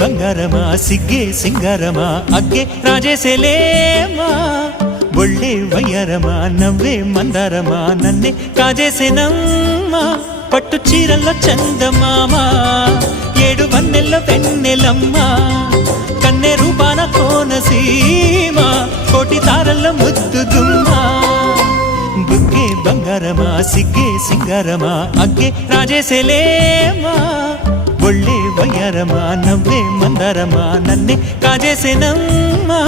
ಬಂಗಾರಮ ಸಿಗ್ಗೆ ಸಿಂಗಾರಮ ಅಗ್ಗೆ ರಾಜೇಸೆಲೇಮಾ ಒಳ್ಳೆ ವಯ್ಯಾರಮ ನವ್ವే మందారమ నన్నే కాజేసేనమ్మా పట్టు చీరల్లో చందమామ ఏడు వన్నెల్లో వెన్నెలమ్మ కన్నె రూపాన కోనసీమ కోటి తారల్లో ముద్దుగుమ్మ బుగ్గే ಬಂಗಾರಮ సిగ్గే సింగారమ అగ్గే రాజేసెలేమా ఒళ్ళే వయ్యారమ నవ్వే మందారమ నన్నే కాజేసేనమ్మా